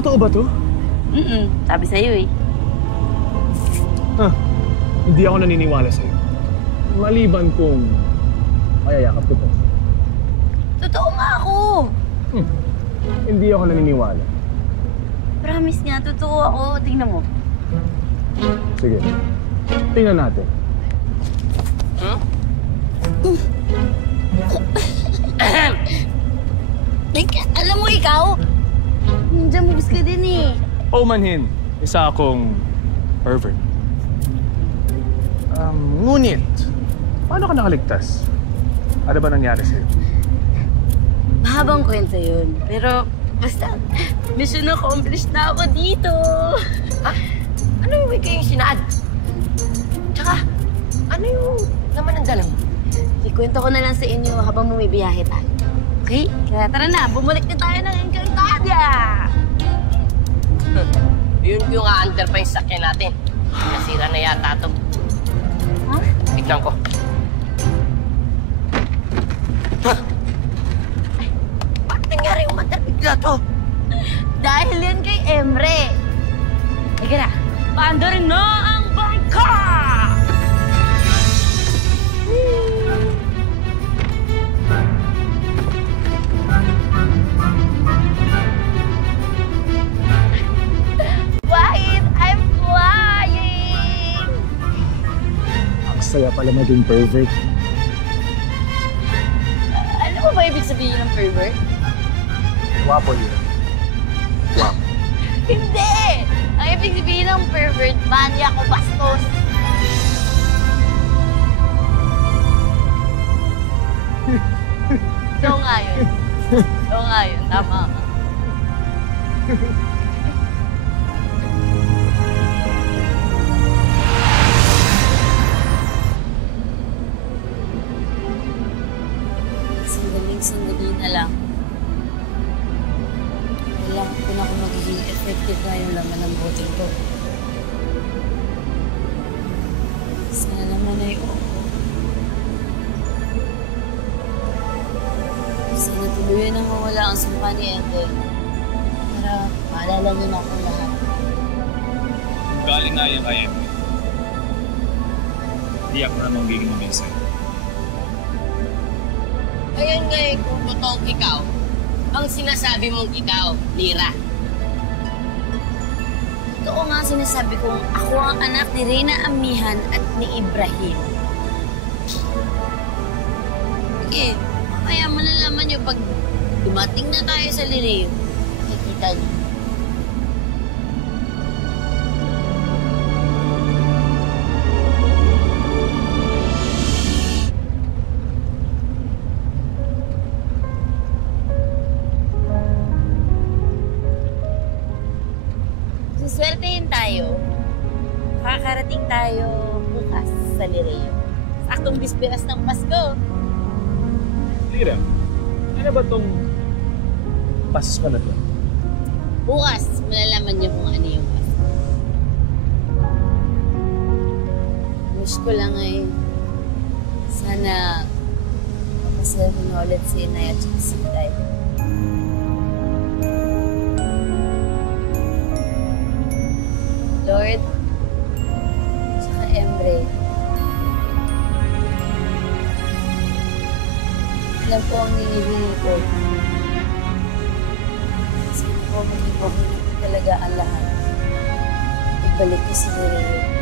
Totoo ba to? Sabi sa'yo eh. Hindi ako naniniwala sa'yo. Maliban kung mayayakap ko to. Totoo nga ako. Hindi ako naniniwala. Promise nga, totoo ako. Tingnan mo. Sige. Tingnan natin. Teka, alam mo ikaw? Ninja moves ka din eh. Paumanhin, isa akong pervert. Ngunit, paano ka nakaligtas? Ano ba nangyari sa'yo? Mahabang kwento yun. Pero basta, mission accomplished na ako dito. Ano yung may kayong sinaad? Tsaka, ano yung laman ng dala mo? Ikwento ko na lang sa inyo habang bumibiyahe tayo. Okay? Kaya tara na, bumalik na tayo ng Encantadia! Yun yung a-under pa yung sakyan natin. Nasira na yata ito. Huh? Tignan ko. Ba't nangyari yung bigla to? Dahil yan kay Emre. Ika na, paandarin na ang bangka! Wait, I'm flying! Ang saya pala maging pervert. Ano mo ba ibig sabihin ng pervert? Wapo yun. Wapo. Hindi! Ang ibig sabihin ng pervert, manya ko bastos. So nga yun. Tama ka. Sandali na lang. Kailangan ko na kung magiging effective na yung laman ng boting ko. Sana naman ay oo. Sana tuluyan na mawala ang sumpa ni Ende. Para maalala niyo na akong lahat. Galing nga yan kay Emre. Hindi ako na magiging mabisay. Ngayon kung totoong ikaw, ang sinasabi mong ikaw, Lira. Totoo nga sinasabi kong ako ang anak ni Reyna Amihan at ni Ibrahim. Okay, mamaya malalaman niyo pag dumating na tayo sa Lireo. Nakikita niyo. Suswertehin tayo. Kakarating tayo bukas sa Lireo. Saktong bisperas ng Pasko. Lira, ano ba tong Pasko na to? Bukas, malalaman niyo kung ano yung Pasko. Wish ko lang ay sana mapasal ko na ulit si Inay at si Tay. Lord, saka Emre, alam ko ang hinihingi ko. Sana po maging okay talaga ang lahat. Ibalik ko sa Lireo.